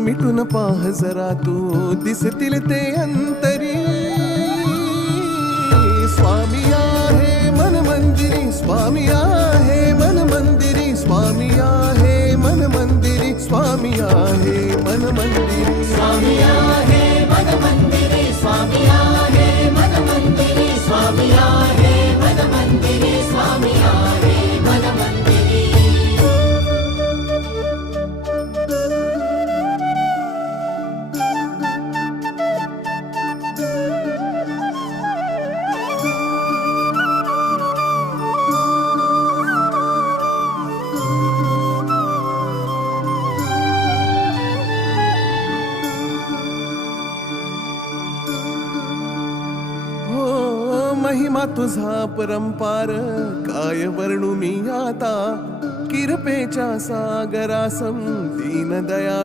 मिटून पाह जरा तू, दिसतील ते अंतरी. स्वामी आहे मन मंदिरी, स्वामी आहे मन मंदिरी, स्वामी आहे मन मंदिरी, स्वामी आहे मन मंदिरी. स्वामी आहे मन मंदिरी, स्वामी आहे मन मंदिरी, स्वामी आहे मन मंदिरी, स्वामी आहे मन मंदिरी. महिमा तुझा परंपार, काय वर्णू मी आता. किरपेच्या सागरासम दीन दया